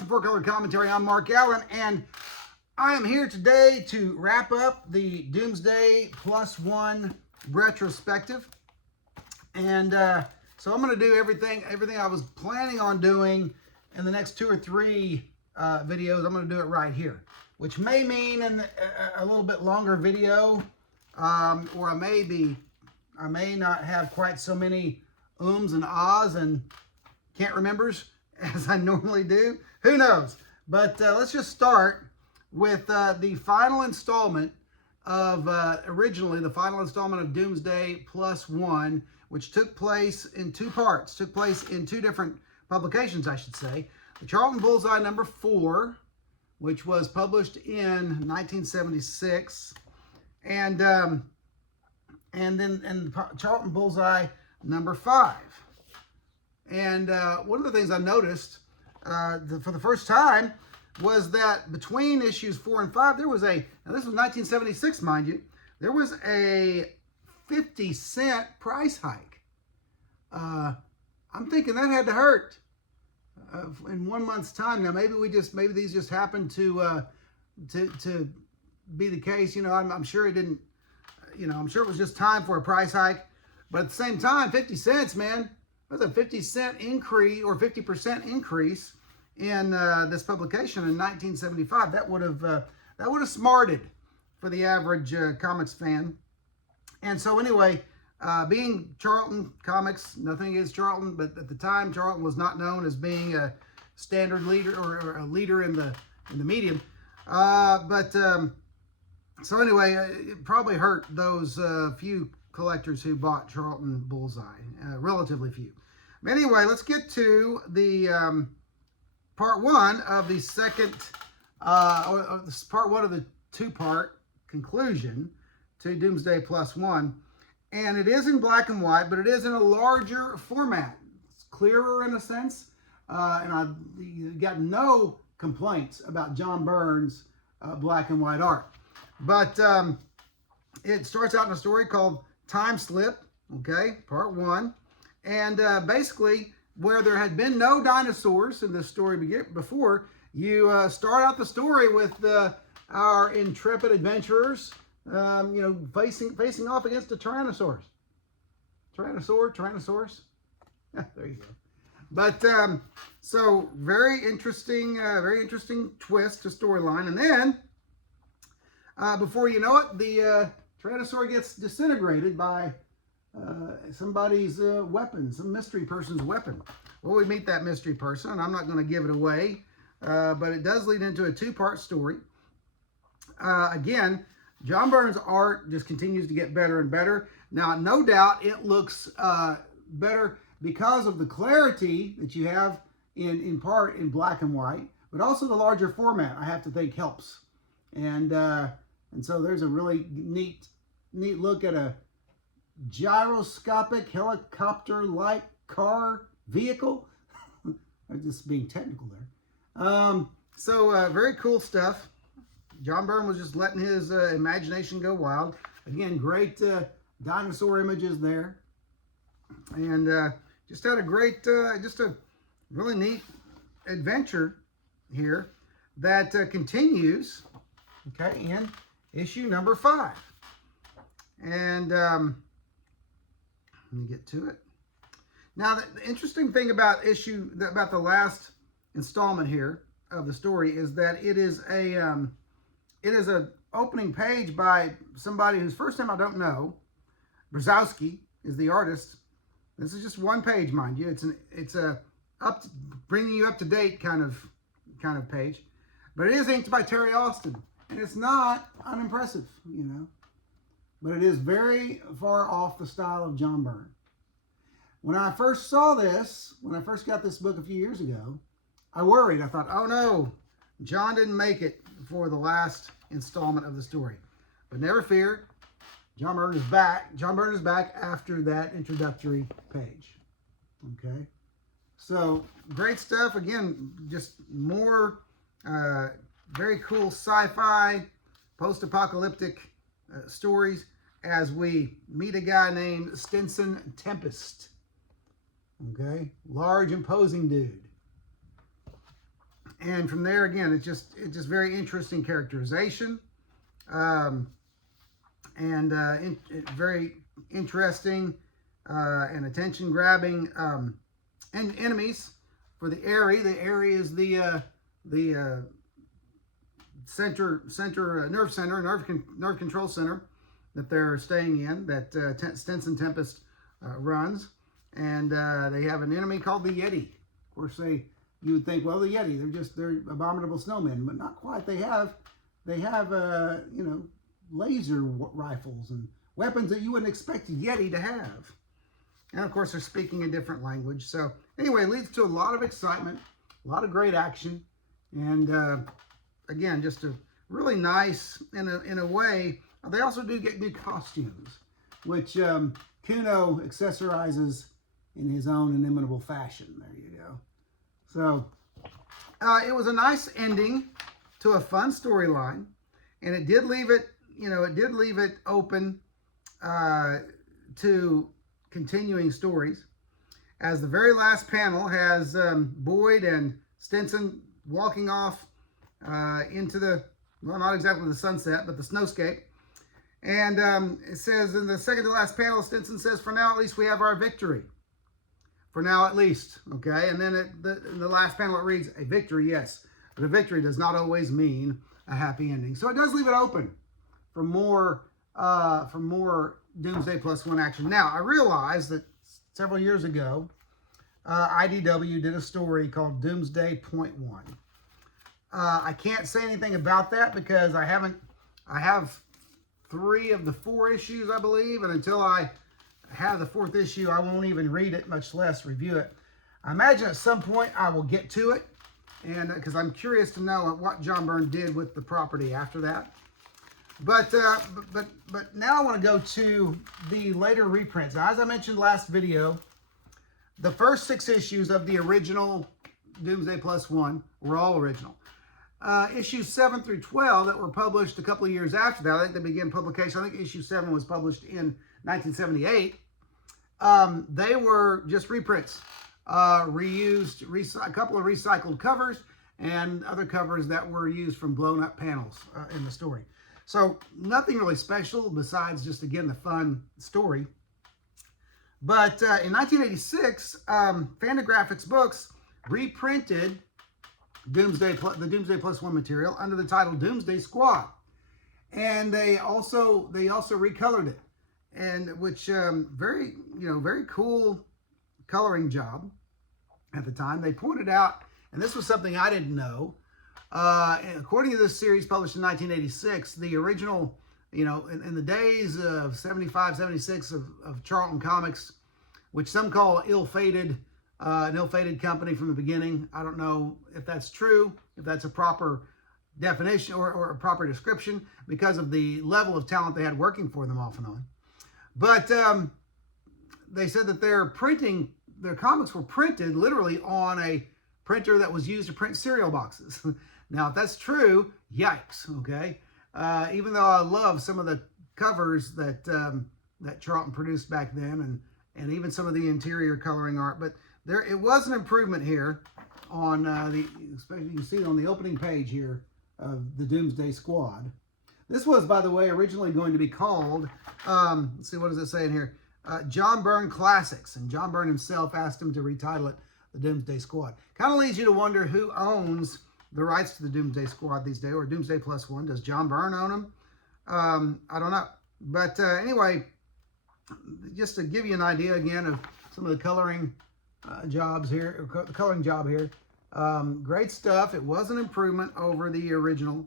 watching 4-Color Commentary. I'm Mark Allen, and I am here today to wrap up the Doomsday +1 retrospective. And so I'm going to do everything I was planning on doing in the next 2 or 3 videos. I'm going to do it right here, which may mean a little bit longer video, or I may not have quite so many ums and ahs and can't remembers as I normally do. Who knows? But let's just start with the final installment of, originally the final installment of Doomsday +1, which took place in 2 parts, took place in 2 different publications, I should say. The Charlton Bullseye number 4, which was published in 1976, and then Charlton Bullseye number 5. And one of the things I noticed for the first time was that between issues 4 and 5, there was now this was 1976, mind you, there was a 50-cent price hike. I'm thinking that had to hurt in 1 month's time. Now maybe these just happened to be the case. You know, I'm sure it didn't. You know, I'm sure it was just time for a price hike. But at the same time, 50 cents, man. That's a 50-cent increase or 50% increase in this publication in 1975. That would have smarted for the average comics fan. And so anyway, being Charlton Comics, nothing against Charlton, but at the time Charlton was not known as being a standard leader or a leader in the medium. So anyway, it probably hurt those few collectors who bought Charlton Bullseye, relatively few. But anyway, let's get to the part 1 of the second, part 1 of the 2-part conclusion to Doomsday +1. And it is in black and white, but it is in a larger format. It's clearer in a sense. And I got no complaints about John Byrne's black and white art. But it starts out in a story called Time Slip, okay, part 1. And basically, where there had been no dinosaurs in this story before, you start out the story with our intrepid adventurers, you know, facing off against a Tyrannosaurus. Tyrannosaurus. There you go. But so very interesting twist to storyline, and then before you know it, the Tyrannosaur gets disintegrated by somebody's weapon, some mystery person's weapon. Well, we meet that mystery person, and I'm not going to give it away, but it does lead into a 2-part story. Again, John Byrne's art just continues to get better and better. Now, no doubt it looks better because of the clarity that you have in part in black and white, but also the larger format, I have to think, helps. And so there's a really neat look at a gyroscopic helicopter-like car vehicle. I'm just being technical there. So very cool stuff. John Byrne was just letting his imagination go wild. Again, great dinosaur images there. And just had a great, just a really neat adventure here that continues, okay, in issue number 5. And let me get to it. Now, the interesting thing about the last installment here of the story is that it is a opening page by somebody whose first name I don't know. Brzezowski is the artist. This is just 1 page, mind you. It's a bringing you up to date kind of page, but it is inked by Terry Austin, and it's not unimpressive, you know. But it is very far off the style of John Byrne. When I first saw this, when I first got this book a few years ago, I worried. I thought, oh no, John didn't make it for the last installment of the story. But never fear, John Byrne is back. John Byrne is back after that introductory page. Okay? So, great stuff. Again, just more very cool sci-fi, post-apocalyptic stories as we meet a guy named Stinson Tempest. Okay? Large, imposing dude. And from there, again, it's just very interesting characterization, very interesting and attention-grabbing and enemies for the Airy. The Airy is the nerve control center that they're staying in, that Stinson Tempest runs, and they have an enemy called the Yeti. Of course, you would think, well, the Yeti, they're abominable snowmen, but not quite. They have laser rifles and weapons that you wouldn't expect a Yeti to have. And of course, they're speaking a different language. So anyway, it leads to a lot of excitement, a lot of great action, and again, just a really nice, in a way. They also do get new costumes, which Kuno accessorizes in his own inimitable fashion. There you go. So it was a nice ending to a fun storyline, and it did leave it, open to continuing stories, as the very last panel has Boyd and Stinson walking off into not exactly the sunset, but the snowscape. And it says in the second to last panel, Stinson says, "For now, at least we have our victory." For now, at least, okay? And then in the last panel, it reads, "A victory, yes, but a victory does not always mean a happy ending." So it does leave it open for more Doomsday Plus One action. Now, I realize that several years ago, IDW did a story called Doomsday Point One. I can't say anything about that because I have 3 of the 4 issues, I believe, and until I have the 4th issue, I won't even read it, much less review it. I imagine at some point I will get to it, and because I'm curious to know what John Byrne did with the property after that. But now I want to go to the later reprints. Now, as I mentioned last video, the first 6 issues of the original Doomsday Plus One were all original. Issues 7 through 12 that were published a couple of years after that, I think they began publication. I think issue 7 was published in 1978. They were just reprints, reused, a couple of recycled covers, and other covers that were used from blown up panels in the story. So nothing really special besides just, again, the fun story. But in 1986, Fantagraphics Books reprinted the Doomsday Plus One material under the title Doomsday Squad, and they also recolored it, and which very cool coloring job at the time. They pointed out, and this was something I didn't know. According to this series published in 1986, the original, in the days of 75, 76 of Charlton Comics, which some call ill-fated. An ill-fated company from the beginning. I don't know if that's true, if that's a proper definition or a proper description, because of the level of talent they had working for them off and on. But they said that their comics were printed literally on a printer that was used to print cereal boxes. Now, if that's true, yikes, okay? Even though I love some of the covers that Charlton produced back then, and even some of the interior coloring art, but it was an improvement here on especially you can see it on the opening page here of the Doomsday Squad. This was, by the way, originally going to be called, let's see, what does it say in here? John Byrne Classics, and John Byrne himself asked him to retitle it the Doomsday Squad. Kind of leads you to wonder who owns the rights to the Doomsday Squad these days, or Doomsday Plus One. Does John Byrne own them? I don't know. But anyway, just to give you an idea again of some of the coloring jobs here, the coloring job here. Great stuff. It was an improvement over the original,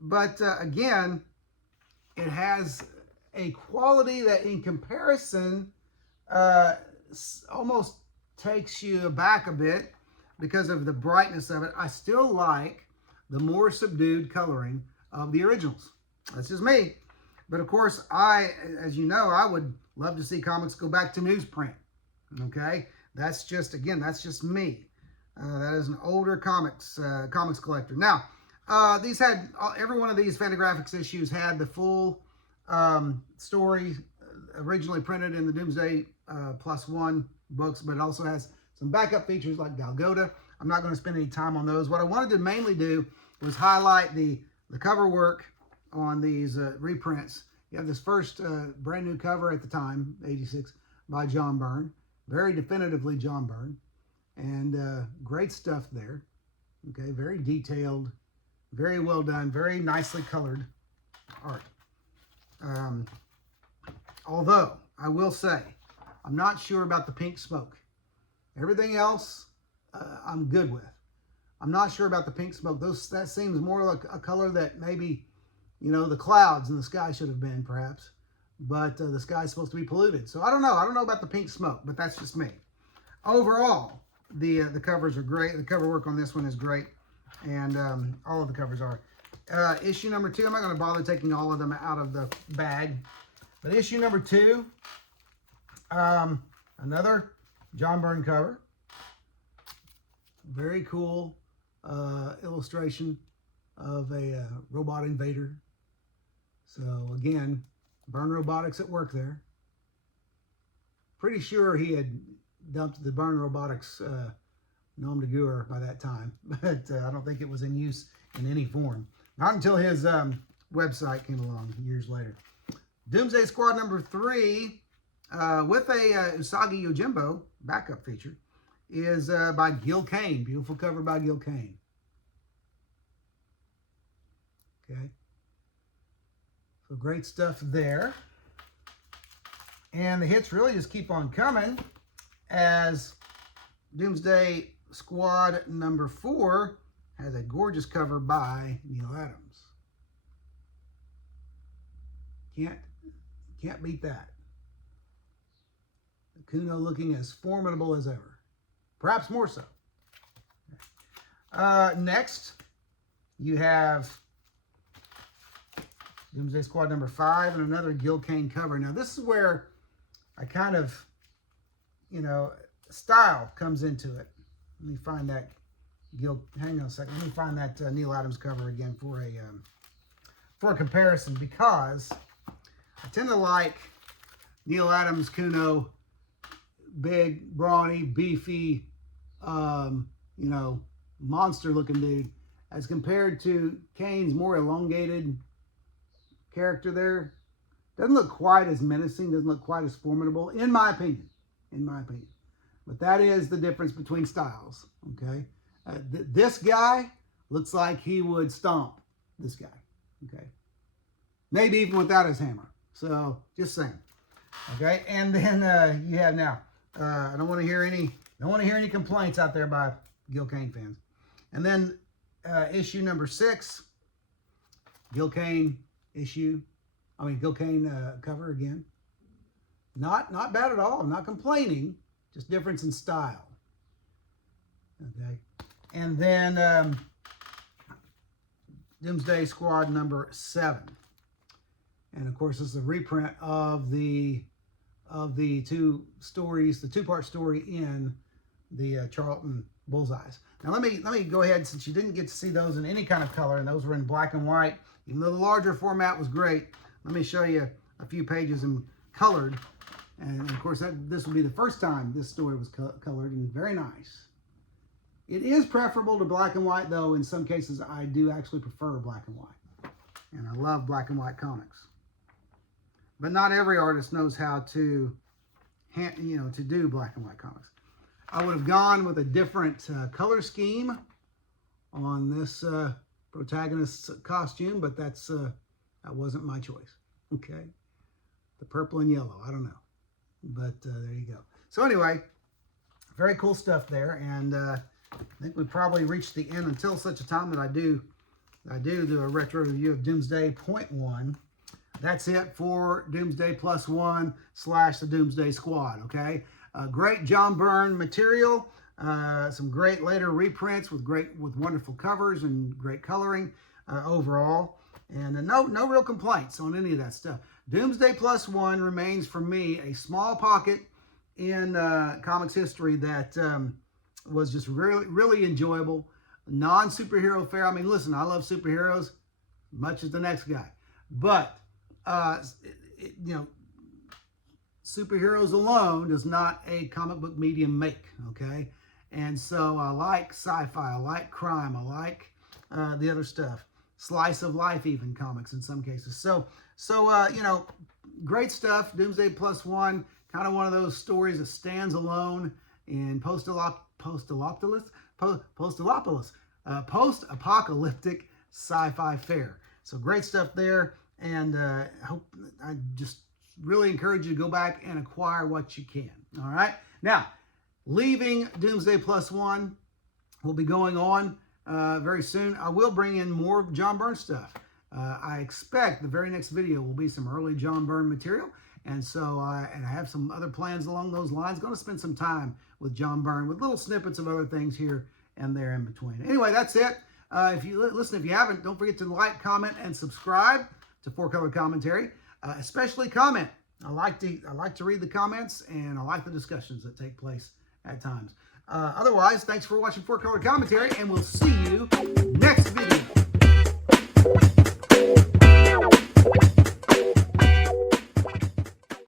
but again, it has a quality that in comparison almost takes you aback a bit because of the brightness of it. I still like the more subdued coloring of the originals. That's just me. But of course, as you know, I would love to see comics go back to newsprint. Okay? That's just me. That is an older comics collector. Now, every one of these Fantagraphics issues had the full story originally printed in the Doomsday Plus One books, but it also has some backup features like Dalgota. I'm not going to spend any time on those. What I wanted to mainly do was highlight the cover work on these reprints. You have this first brand new cover at the time, 86, by John Byrne. Very definitively John Byrne. And great stuff there. Okay, very detailed, very well done, very nicely colored art. Although, I will say, I'm not sure about the pink smoke. Everything else, I'm good with. I'm not sure about the pink smoke. That seems more like a color that maybe, you know, the clouds in the sky should have been, perhaps. But the sky's supposed to be polluted. So I don't know. I don't know about the pink smoke, but that's just me. Overall, the covers are great. The cover work on this one is great. And all of the covers are. Issue number 2, I'm not going to bother taking all of them out of the bag. But issue number 2, another John Byrne cover. Very cool illustration of a robot invader. So again, Byrne Robotics at work there. Pretty sure he had dumped the Byrne Robotics nom de guerre by that time, but I don't think it was in use in any form. Not until his website came along years later. Doomsday Squad number 3, with a Usagi Yojimbo backup feature, is by Gil Kane. Beautiful cover by Gil Kane. Okay. So great stuff there. And the hits really just keep on coming as Doomsday Squad number 4 has a gorgeous cover by Neil Adams. Can't beat that. Kuno looking as formidable as ever. Perhaps more so. Next, you have Doomsday Squad number 5 and another Gil Kane cover. Now, this is where I kind of, you know, style comes into it. Let me find that hang on a second. Let me find that Neil Adams cover again for a comparison, because I tend to like Neil Adams Kuno, big, brawny, beefy, you know, monster-looking dude, as compared to Kane's more elongated character there. Doesn't look quite as menacing, doesn't look quite as formidable, in my opinion. In my opinion. But that is the difference between styles, okay? This guy looks like he would stomp this guy, okay? Maybe even without his hammer. So, just saying. Okay, and then you have now, I don't want to hear any complaints out there by Gil Kane fans. And then issue number 6, Gil Kane cover again. Not bad at all. Not complaining. Just difference in style. Okay. And then Doomsday Squad number 7. And of course, this is a reprint of the 2 stories, the 2-part story in the Charlton Bullseyes. Now let me go ahead, since you didn't get to see those in any kind of color, and those were in black and white, even though the larger format was great. Let me show you a few pages in colored. And of course, this will be the first time this story was colored, and very nice. It is preferable to black and white, though. In some cases, I do actually prefer black and white. And I love black and white comics. But not every artist knows how to, to do black and white comics. I would have gone with a different color scheme on this protagonist's costume, but that wasn't my choice. Okay, the purple and yellow. I don't know, but there you go. So anyway, very cool stuff there, and I think we probably reached the end until such a time that I do a retro review of Doomsday .1. That's it for Doomsday +1 / the Doomsday Squad, okay? Great John Byrne material, some great later reprints with wonderful covers and great coloring overall, and no real complaints on any of that stuff. Doomsday +1 remains for me a small pocket in comics history that was just really enjoyable. Non-superhero fare. I mean, listen, I love superheroes much as the next guy, but superheroes alone does not a comic book medium make, okay? And so I like sci-fi, I like crime, I like the other stuff. Slice of life even comics in some cases. So you know, great stuff. Doomsday +1, kind of one of those stories that stands alone in post-apocalyptic sci-fi fare. So great stuff there, and I just really encourage you to go back and acquire what you can. All right, now leaving Doomsday +1, we'll be going on very soon. I will bring in more John Byrne stuff. I expect the very next video will be some early John Byrne material, and so and I have some other plans along those lines. Going to spend some time with John Byrne with little snippets of other things here and there in between. Anyway, that's it. If you listen, if you haven't, don't forget to like, comment, and subscribe to 4-Color Commentary. Especially comment. I like to read the comments, and I like the discussions that take place at times. Otherwise, thanks for watching 4-Color Commentary, and we'll see you next video.